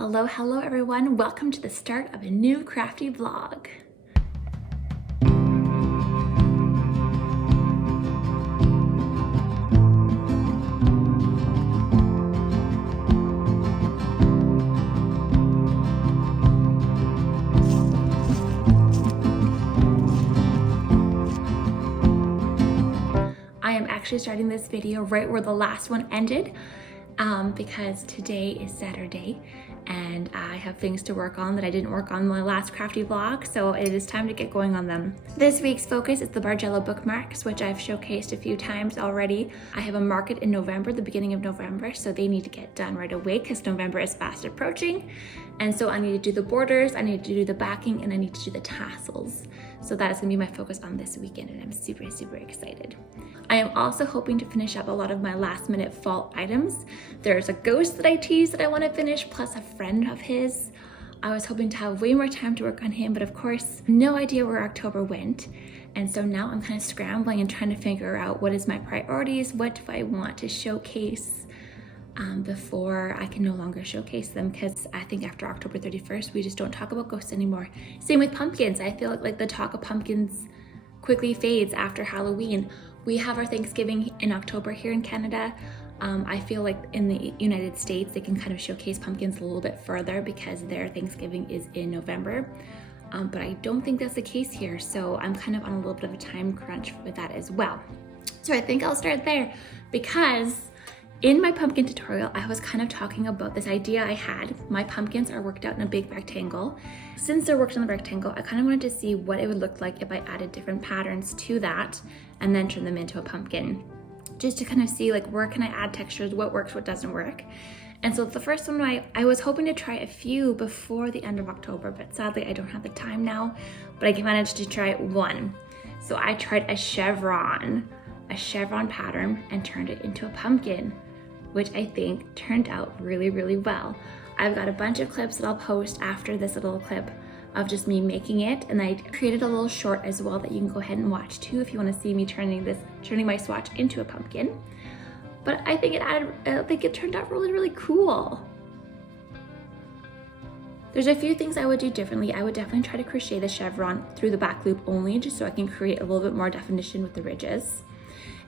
Hello everyone. Welcome to the start of a new crafty vlog. I am actually starting this video right where the last one ended because today is Saturday and I have things to work on that I didn't work on my last crafty vlog, so it is time to get going on them. This week's focus is the Bargello bookmarks, which I've showcased a few times already. I have a market in November, the beginning of November, so they need to get done right away because November is fast approaching. And so I need to do the borders, I need to do the backing, and I need to do the tassels. So that is gonna be my focus on this weekend, and I'm super excited. I am also hoping to finish up a lot of my last minute fall items. There's a ghost that I teased that I wanna finish, plus a friend of his. I was hoping to have way more time to work on him, but of course, no idea where October went. And so now I'm kind of scrambling and trying to figure out what is my priorities, what do I want to showcase before I can no longer showcase them, because I think after October 31st, we just don't talk about ghosts anymore. Same with pumpkins. I feel like the talk of pumpkins quickly fades after Halloween. We have our Thanksgiving in October here in Canada. I feel like in the United States, they can kind of showcase pumpkins a little bit further because their Thanksgiving is in November. But I don't think that's the case here. So I'm kind of on a little bit of a time crunch with that as well. So I think I'll start there because in my pumpkin tutorial, I was kind of talking about this idea I had. My pumpkins are worked out in a big rectangle. Since they're worked in the rectangle, I kind of wanted to see what it would look like if I added different patterns to that and then turn them into a pumpkin. Just to kind of see like where can I add textures, what works, what doesn't work. And so the first one, I was hoping to try a few before the end of October, but sadly I don't have the time now, but I managed to try one. So I tried a chevron pattern and turned it into a pumpkin, which I think turned out really well. I've got a bunch of clips that I'll post after this little clip of just me making it, and I created a little short as well that you can go ahead and watch too if you want to see me turning my swatch into a pumpkin. But I think it turned out really cool. There's a few things I would do differently. I would definitely try to crochet the chevron through the back loop only, just so I can create a little bit more definition with the ridges.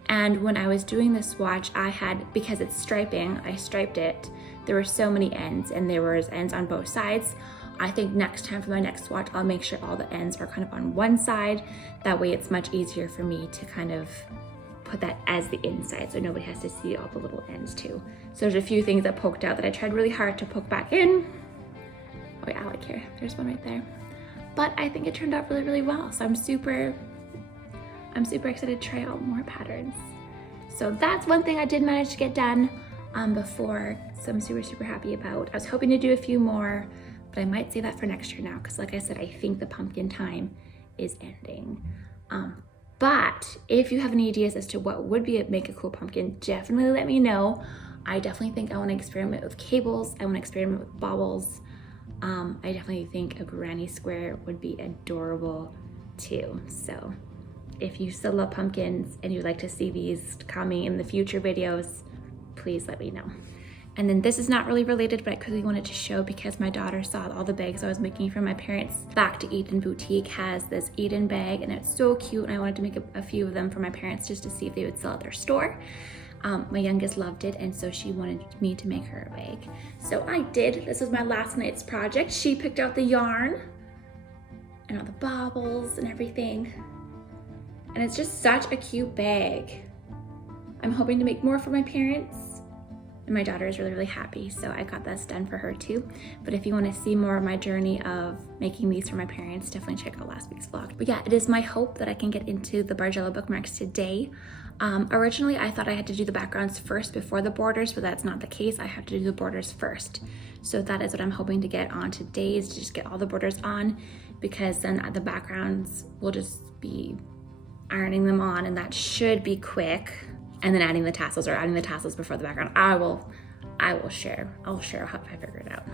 And when I was doing the swatch, because it's striping, I striped it. There were so many ends, and there was ends on both sides. I think next time for my next swatch, I'll make sure all the ends are kind of on one side. That way it's much easier for me to kind of put that as the inside so nobody has to see all the little ends too. So there's a few things that poked out that I tried really hard to poke back in. Oh yeah, like here, there's one right there. But I think it turned out really well. So I'm super excited to try out more patterns. So that's one thing I did manage to get done before, so I'm super happy about. I was hoping to do a few more, but I might save that for next year now, because like I said, I think the pumpkin time is ending. But if you have any ideas as to what would make a cool pumpkin, definitely let me know. I definitely think I want to experiment with cables. I want to experiment with baubles. I definitely think a granny square would be adorable too. So if you still love pumpkins and you'd like to see these coming in the future videos, please let me know. And then this is not really related, but I quickly wanted to show because my daughter saw all the bags I was making for my parents. Back to Eden Boutique has this Eden bag and it's so cute, and I wanted to make a few of them for my parents just to see if they would sell at their store. My youngest loved it, and so she wanted me to make her a bag. So I did. This was my last night's project. She picked out the yarn and all the baubles and everything. And it's just such a cute bag. I'm hoping to make more for my parents. And my daughter is really happy, so I got this done for her too. But if you want to see more of my journey of making these for my parents, definitely check out last week's vlog. But yeah, it is my hope that I can get into the Bargello bookmarks today. Originally, I thought I had to do the backgrounds first before the borders, but that's not the case. I have to do the borders first. So that is what I'm hoping to get on today, is to just get all the borders on, because then the backgrounds will just be ironing them on, and that should be quick. And then adding the tassels, or adding the tassels before the background. I'll share how I figure it out.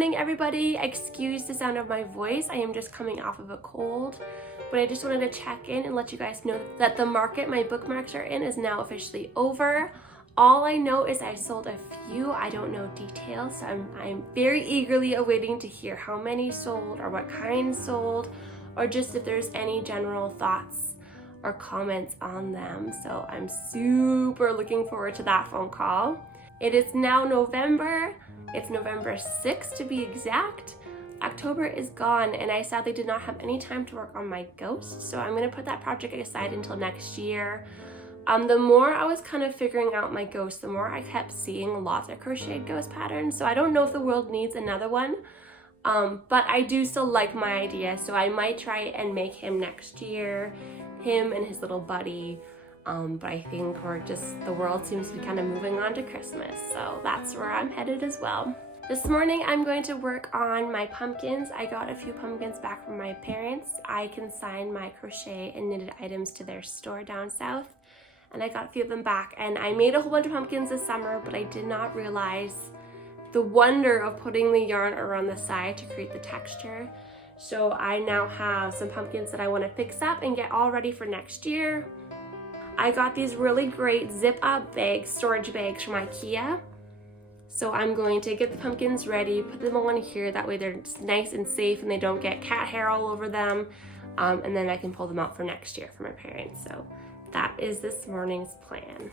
morning, everybody. Excuse the sound of my voice. I am just coming off of a cold, but I just wanted to check in and let you guys know that the market my bookmarks are in is now officially over. All I know is I sold a few. I don't know details, so I'm very eagerly awaiting to hear how many sold or what kind sold, or just if there's any general thoughts or comments on them. So I'm super looking forward to that phone call. It is now November. It's November 6th to be exact. October is gone, and I sadly did not have any time to work on my ghost, so I'm gonna put that project aside until next year. The more I was kind of figuring out my ghost, the more I kept seeing lots of crocheted ghost patterns, so I don't know if the world needs another one, but I do still like my idea, so I might try and make him next year, him and his little buddy. But I think the world seems to be kind of moving on to Christmas, so that's where I'm headed as well. This morning I'm going to work on my pumpkins. I got a few pumpkins back from my parents. I consigned my crochet and knitted items to their store down south, and I got a few of them back, and I made a whole bunch of pumpkins this summer, but I did not realize the wonder of putting the yarn around the side to create the texture. So I now have some pumpkins that I want to fix up and get all ready for next year. I got these really great zip-up bags, storage bags from IKEA. So I'm going to get the pumpkins ready, put them all in here, that way they're nice and safe and they don't get cat hair all over them. And then I can pull them out for next year for my parents. So that is this morning's plan.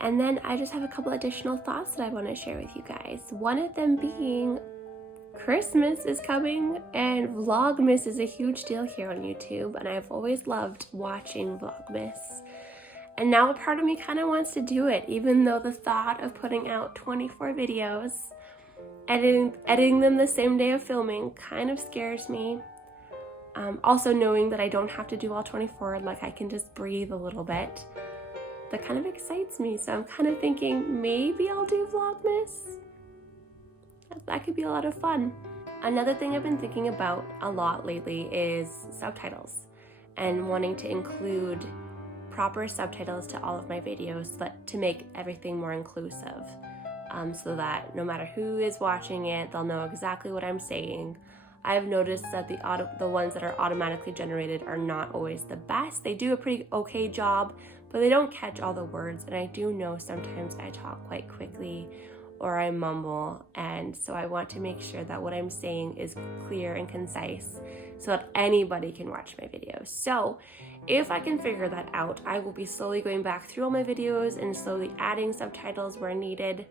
And then I just have a couple additional thoughts that I want to share with you guys. One of them being Christmas is coming, and vlogmas is a huge deal here on YouTube, and I've always loved watching vlogmas. And now a part of me kind of wants to do it, even though the thought of putting out 24 videos, editing them the same day of filming kind of scares me. Also knowing that I don't have to do all 24, like I can just breathe a little bit. That kind of excites me, so I'm kind of thinking maybe I'll do vlogmas. That could be a lot of fun. Another thing I've been thinking about a lot lately is subtitles, and wanting to include proper subtitles to all of my videos to make everything more inclusive, so that no matter who is watching it, they'll know exactly what I'm saying. I've noticed that the ones that are automatically generated are not always the best. They do a pretty okay job, but they don't catch all the words, and I do know sometimes I talk quite quickly or I mumble, and so I want to make sure that what I'm saying is clear and concise so that anybody can watch my videos. So if I can figure that out, I will be slowly going back through all my videos and slowly adding subtitles where needed.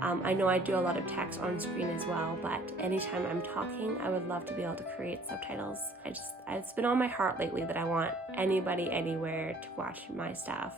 I know I do a lot of text on screen as well, but anytime I'm talking, I would love to be able to create subtitles. It's been on my heart lately that I want anybody anywhere to watch my stuff.